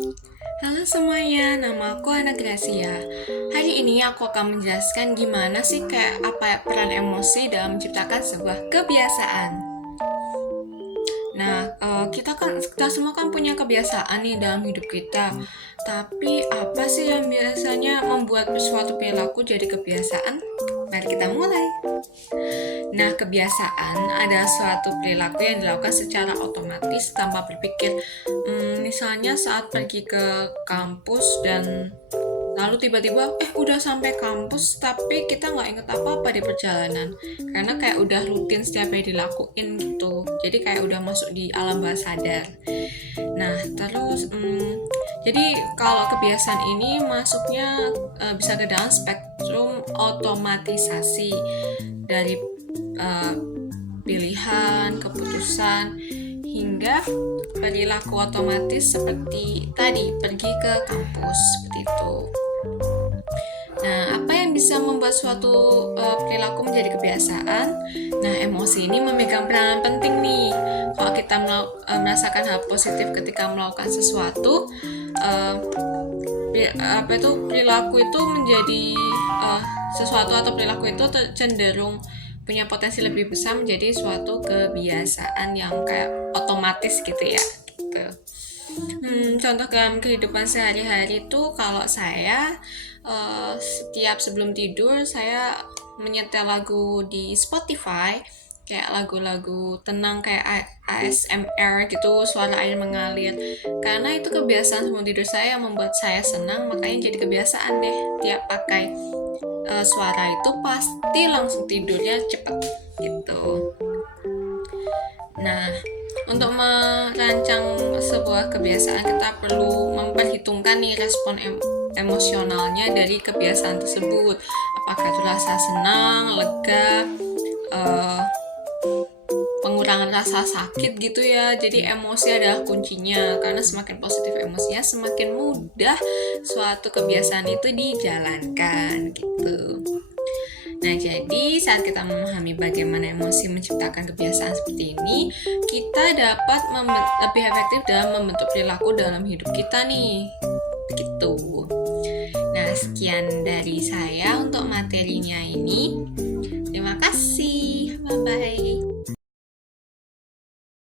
Halo semuanya, nama aku Ana Gracia. Hari ini aku akan menjelaskan gimana sih apa peran emosi dalam menciptakan sebuah kebiasaan. Nah, kita semua kan punya kebiasaan nih dalam hidup kita. Tapi apa sih yang biasanya membuat suatu perilaku jadi kebiasaan? Mari kita mulai. Nah, kebiasaan adalah suatu perilaku yang dilakukan secara otomatis tanpa berpikir. Misalnya saat pergi ke kampus dan lalu tiba-tiba udah sampai kampus tapi kita nggak inget apa-apa di perjalanan karena kayak udah rutin setiap hari dilakuin gitu. Jadi kayak udah masuk di alam bawah sadar. Nah, terus jadi kalau kebiasaan ini masuknya bisa ke dalam spektrum otomatisasi dari uh, pilihan, keputusan, hingga perilaku otomatis seperti tadi pergi ke kampus seperti itu. Nah, apa yang bisa membuat suatu perilaku menjadi kebiasaan? Nah, emosi ini memegang peranan penting nih. Kalau kita merasakan hal positif ketika melakukan sesuatu, uh, perilaku itu menjadi sesuatu atau perilaku itu cenderung punya potensi lebih besar menjadi suatu kebiasaan yang kayak otomatis gitu ya gitu. Contoh dalam kehidupan sehari-hari itu kalau saya setiap sebelum tidur saya menyetel lagu di Spotify kayak lagu-lagu tenang kayak ASMR gitu, suara air mengalir, karena itu kebiasaan sebelum tidur saya yang membuat saya senang, makanya jadi kebiasaan deh tiap pakai suara itu pasti langsung tidurnya cepet gitu. Nah, untuk merancang sebuah kebiasaan kita perlu memperhitungkan nih respon emosionalnya dari kebiasaan tersebut. Apakah itu rasa senang, lega, pengurangan rasa sakit gitu ya. Jadi emosi adalah kuncinya, karena semakin positif emosinya semakin mudah suatu kebiasaan itu dijalankan gitu. Nah, jadi saat kita memahami bagaimana emosi menciptakan kebiasaan seperti ini, kita dapat lebih efektif dalam membentuk perilaku dalam hidup kita nih. Begitu. Nah, sekian dari saya untuk materinya ini. Terima kasih. Bye-bye.